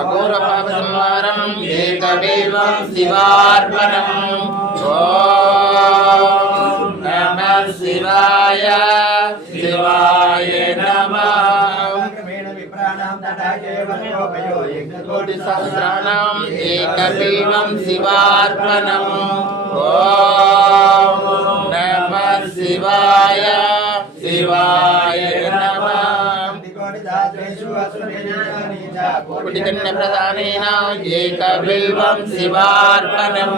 అఘోర పాప సంహారం ఏకమేవం శివార్పణం. ఓం నమః శివాయ శివాయ నమః. కోటి సహస్రాణం ఏకమేవం శివార్పణం. ఓం నమః శివాయ శివాయ నమః. కోటికన్య ప్రధానేన ఏకబిల్వం శివార్పణం.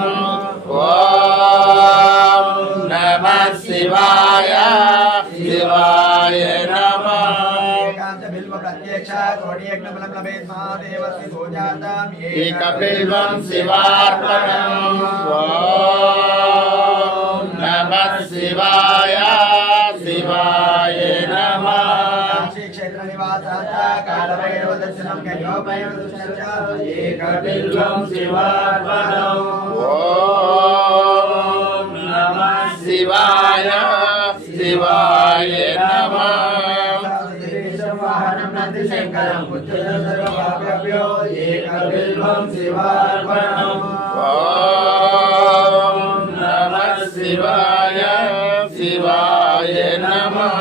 ఓం నమః శివాయ శివాయ నమః. ఏకబిల్వం శివార్పణం. ఓం నమః శివాయ శివాయ నమః. ఏకబిల్వం శివార్పణం. ఓం నమః శివాయ శివాయ నమః. ఏకబిల్వం శివార్పణం. ఓం నమః శివాయ శివాయ నమః.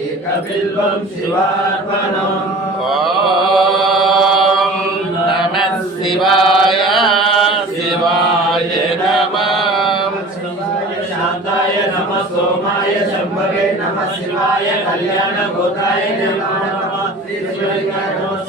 ఏకబిల్వం శివార్పణం. ఓం నమః శివాయ శివాయ నమః. శాంతాయ నమః సోమాయ శంభవే నమః శివాయ కళ్యాణ గోత్రాయ నమః. శ్రీ శివలింగాయ నమః.